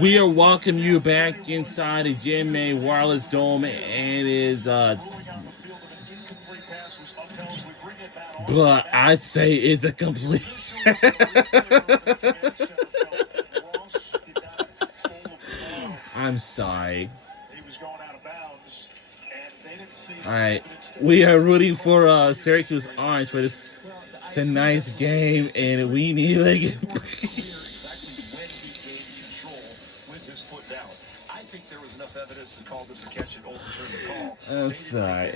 We are welcoming you back inside the GMA Wireless Dome, and but I'd say it's a complete. I'm sorry. All right, we are rooting for Syracuse Orange for this tonight's game, and we need to get. I'm sorry. I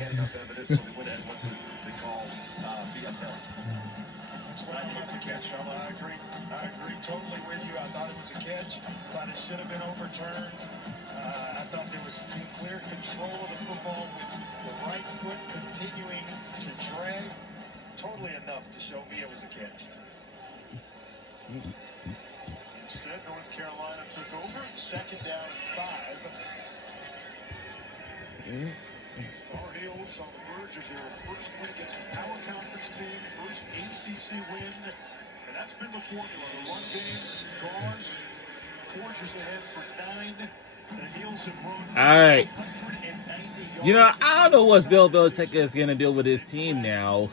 agree totally with you. I thought it was a catch. Thought it should have been overturned. I thought there was clear control of the football with the right foot continuing to drag. Totally enough to show me it was a catch. Instead, North Carolina took over. Second down and 5. Tar Heels on the verge of their first win against our conference team, first ACC win. And that's been the formula. The run game, Gauze forges ahead for 9. The Heels have run. All right. You know, I don't know what Bill Belichick is going to do with his team now.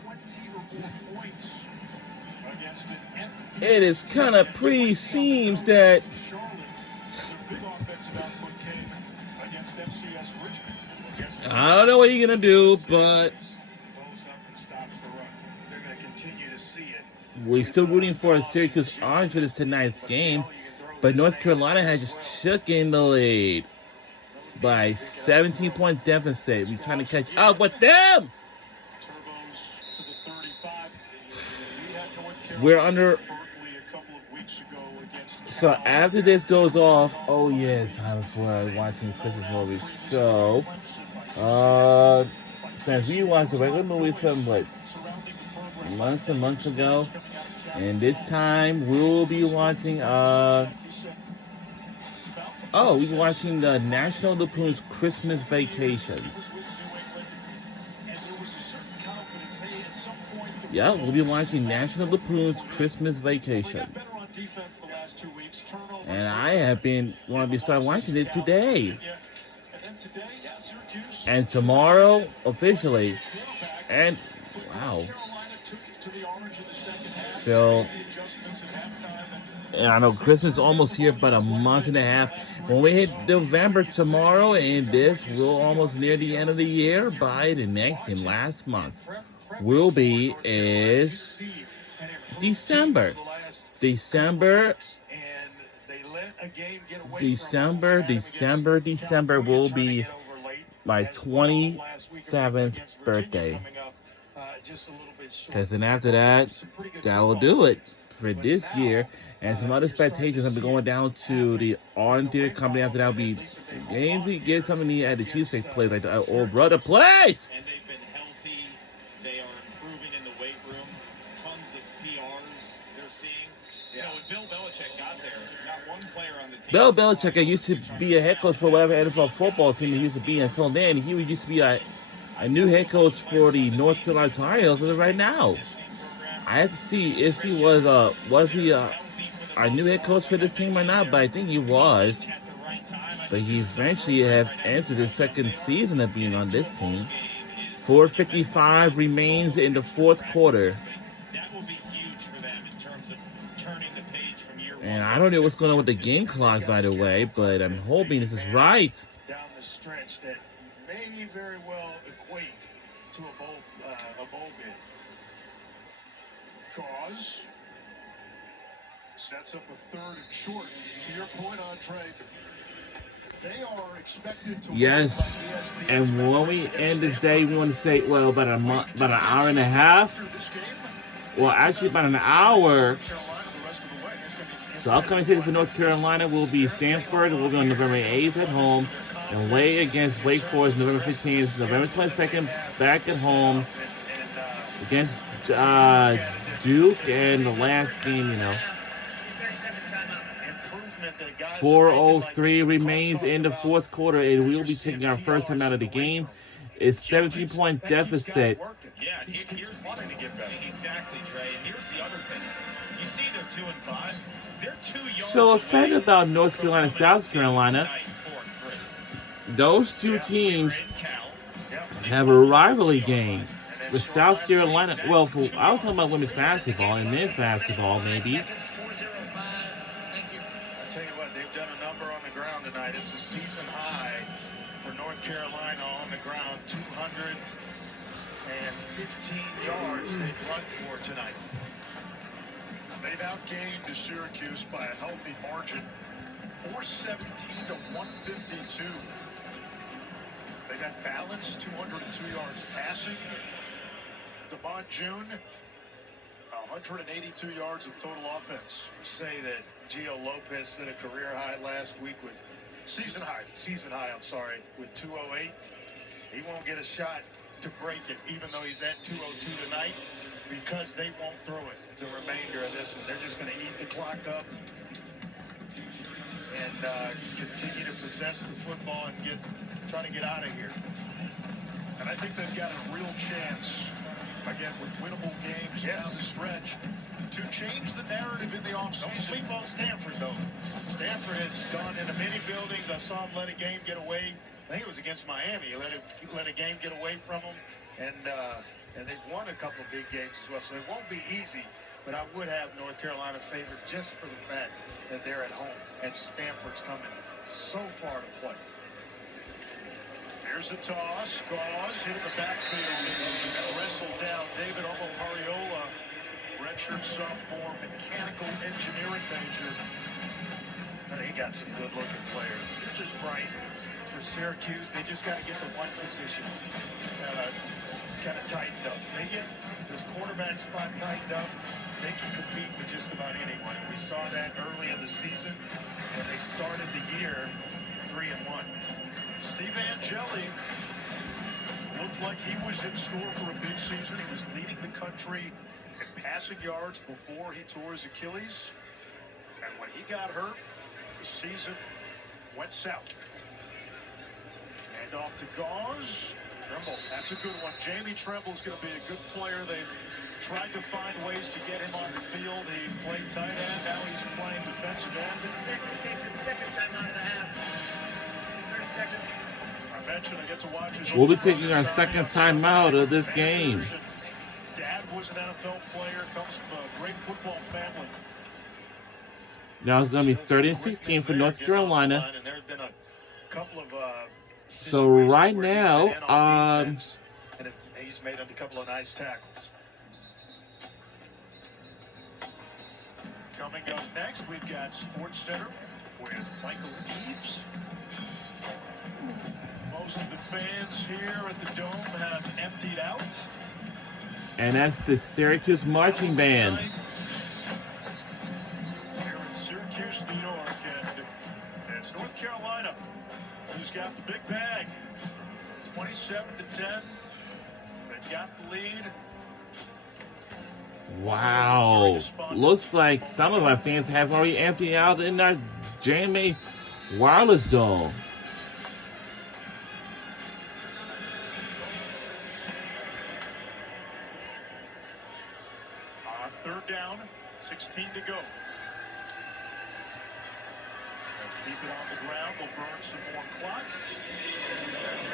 It is kind of pretty seems that I don't know what you're going to do, but we're still rooting for Syracuse Orange for this tonight's game. But North Carolina has just shook in the lead by 17-point deficit. We're trying to catch up with them. We're under. So after this goes off, oh yeah, it's time for watching Christmas movies. So, since we watched the regular movies from what, months and months ago, and this time we'll be watching we're watching the National Lampoon's Christmas Vacation. Yeah, we'll be watching National Lampoon's Christmas Vacation. And I have been want to be start watching it today. And tomorrow, officially. And wow. So, I know Christmas is almost here, but a month and a half. When we hit November tomorrow, and this, we're almost near the end of the year. By the next and last month will be is December. December will be my 27th birthday. Because then after that, that will do it for this year. And some other expectations. I'll be going down to the Arden Theater Company. After that, I'll be going to get something at the Cheesesteak place, like the old brother place. And they've been healthy. They are improving in the weight room. Tons of PRs they're seeing. You know, when Bill Belichick got there, not one player on the team. Bill Belichick used to be a head coach for whatever NFL football team he used to be until then. He used to be a new head coach for the North Carolina Tar Heels as of right now. I have to see if he was he a new head coach for this team or not, but I think he was. But he eventually have entered his second season of being on this team. 4:55 remains in the fourth quarter. And I don't know what's going on with the game clock, by the way, but I'm hoping this is right. Down the stretch that may very well equate to a bowl bid. Cause sets up a third and short. To your point, Andre, they are expected to. Yes, and when we end this day, we want to say, well, about an hour and a half. Well, actually, about an hour. So upcoming season for North Carolina will be Stanford. We'll be on November 8th at home. And away against Wake Forest November 15th. November 22nd, back at home against Duke. And the last game, 4:03 remains in the fourth quarter. And we'll be taking our first time out of the game. It's 17-point deficit. Yeah, here's something to get better. Exactly, Trey. And here's the other thing. You see they're 2-5. So, a fact about North Carolina, South Carolina, those two teams have a rivalry game. The South Carolina, well, I was talking about women's basketball and men's basketball, maybe. I'll tell you what, they've done a number on the ground tonight. It's a season high for North Carolina on the ground. 215 yards they've run for tonight. They've outgained Syracuse by a healthy margin, 417 to 152. They got balanced, 202 yards passing. Damon June, 182 yards of total offense. Say that Gio Lopez set a career high last week with season high, I'm sorry, with 208. He won't get a shot to break it, even though he's at 202 tonight, because they won't throw it the remainder of this one. They're just going to eat the clock up and continue to possess the football and try to get out of here. And I think they've got a real chance, again, with winnable games down the stretch, to change the narrative in the offseason. Don't sleep on Stanford, though. Stanford has gone into many buildings. I saw him let a game get away. I think it was against Miami. He let a game get away from him, and they've won a couple of big games as well. So it won't be easy, but I would have North Carolina favored just for the fact that they're at home and Stanford's coming so far to play. Here's the toss. Gauze hit in the backfield and wrestled down. David Omopariola, redshirt sophomore, mechanical engineering major. He got some good-looking players. They're just bright. For Syracuse, they just got to get the one position kind of tightened up. They get this quarterback spot tightened up, they can compete with just about anyone. We saw that early in the season when they started the year 3-1. Steve Angeli looked like he was in store for a big season. He was leading the country in passing yards before he tore his Achilles. And when he got hurt, the season went south. And off to Gauze. Tremble, that's a good one. Jamie Tremble's going to be a good player. They've tried to find ways to get him on the field. He played tight end. Now he's playing defensive end. Second time out of the half. 30 seconds. I mentioned I get to watch his. We'll be taking our second time out of this game. Dad was an NFL player, comes from a great football family. Now it's going to be 30-16 for North Carolina. And there have been a couple of so right now, and he's made a couple of nice tackles. Coming up next, we've got Sports Center with Michael Eaves. Most of the fans here at the Dome have emptied out. And that's the Syracuse Marching Band. Here in Syracuse, New York, and it's North Carolina who's got the big bag. 27-10. They've got the lead. Wow. Looks like some of our fans have already emptied out in our JMA Wireless Dome. On third down, 16 to go. They'll keep it on the ground. They'll burn some more clock.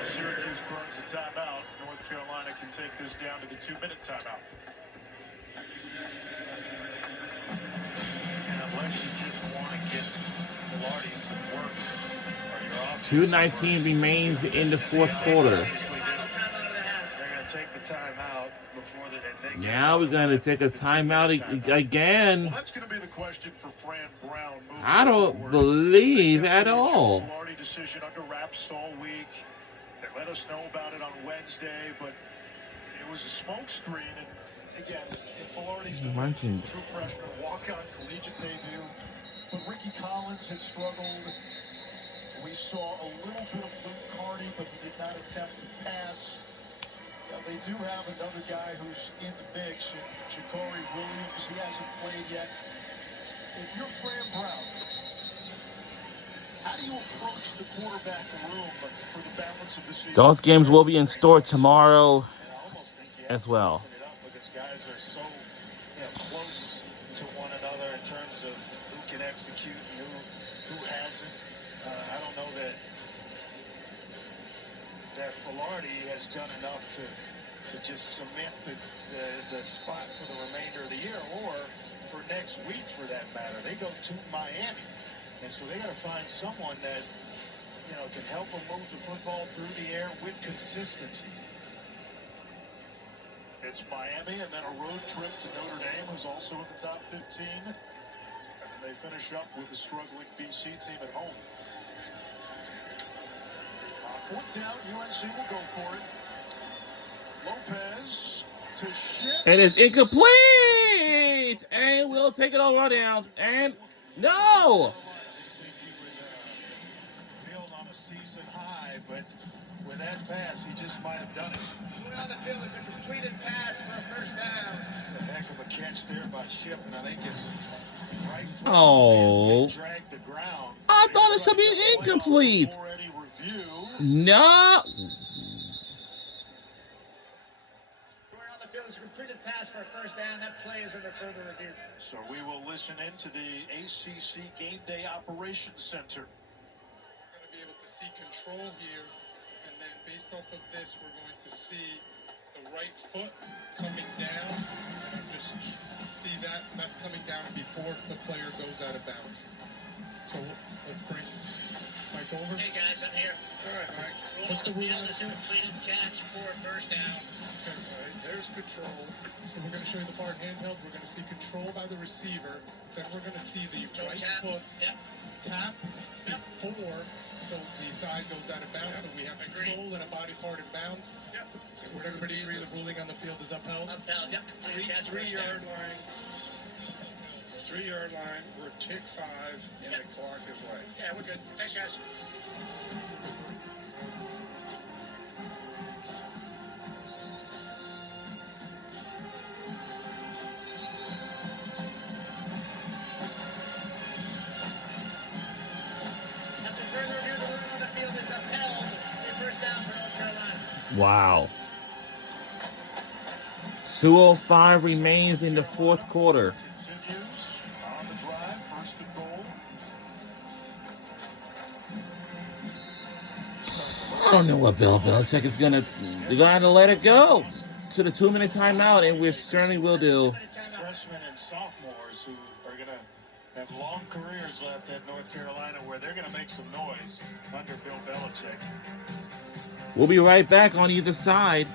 As Syracuse burns a timeout, North Carolina can take this down to the 2-minute timeout. And unless you just want to get Velarde some work, or your offense 2:19 remains in the fourth quarter. they're going to take the timeout before they get Now we're going to take a timeout again. Well, that's going to be the question for Fran Brown. I don't believe at all. Velarde decision under wraps all week. They let us know about it on Wednesday, but it was a smokescreen. And again, in Velarde's defense, he's a true freshman, walk-on collegiate debut. But Ricky Collins had struggled. We saw a little bit of Luke Carney, but he did not attempt to pass. They do have another guy who's in the mix, Ja'Cory Williams. He hasn't played yet. If you're Fran Brown, how do you approach the quarterback room for the balance of the season? Those games will be in store tomorrow I almost think you as well. open it up because guys are so close to one another in terms of who can execute and who hasn't. I don't know that Filardi has done enough to just cement the spot for the remainder of the year, or for next week for that matter. They go to Miami, and so they got to find someone that can help them move the football through the air with consistency. It's Miami and then a road trip to Notre Dame, who's also in the top 15. And then they finish up with the struggling BC team at home. Fourth down, UNC will go for it. Lopez to Ship. It is incomplete! And we'll take it all down. And no! I think he would build on a season high, but with that pass, he just might have done it. Moving on the field is a completed pass for a first down. It's a heck of a catch there by Ship, and I think it's right foot Oh. dragged the ground. I thought it should be incomplete. Already review. No! Moving on the field is a completed pass for a first down. That play is under further review. So we will listen into the ACC Game Day Operations Center. We're going to be able to see control here, and then based off of this, we're going to see the right foot coming down. And just see that that's coming down before the player goes out of bounds. So let's bring Mike over. Hey guys, I'm here. All right, Mike. Moving What's on the the rule? field is a completed catch for a first down. Okay, all right, there's control. So we're going to show you the part handheld. We're going to see control by the receiver. Then we're going to see the Toe right tap. foot Yep. tap Yep. before so the thigh goes out of bounds. So we have Agreed. control and a body part in bounds. Yep. Would everybody agree the ruling on the field is upheld? Upheld. Yep. Completed catch. First down. line. 3-yard line. We're tick 5 in a cooperative way. Yeah, we're good. Thanks, guys. After further review, the ruling on the field is upheld. A first down for North Carolina. Wow. 2:05 remains in the fourth quarter. Continues on the drive, first and goal. I don't know what Bill Belichick is gonna. They're gonna let it go to the 2-minute timeout, and we certainly will do. Freshmen and sophomores who are going to have long careers left at North Carolina, where they're going to make some noise under Bill Belichick. We'll be right back on either side.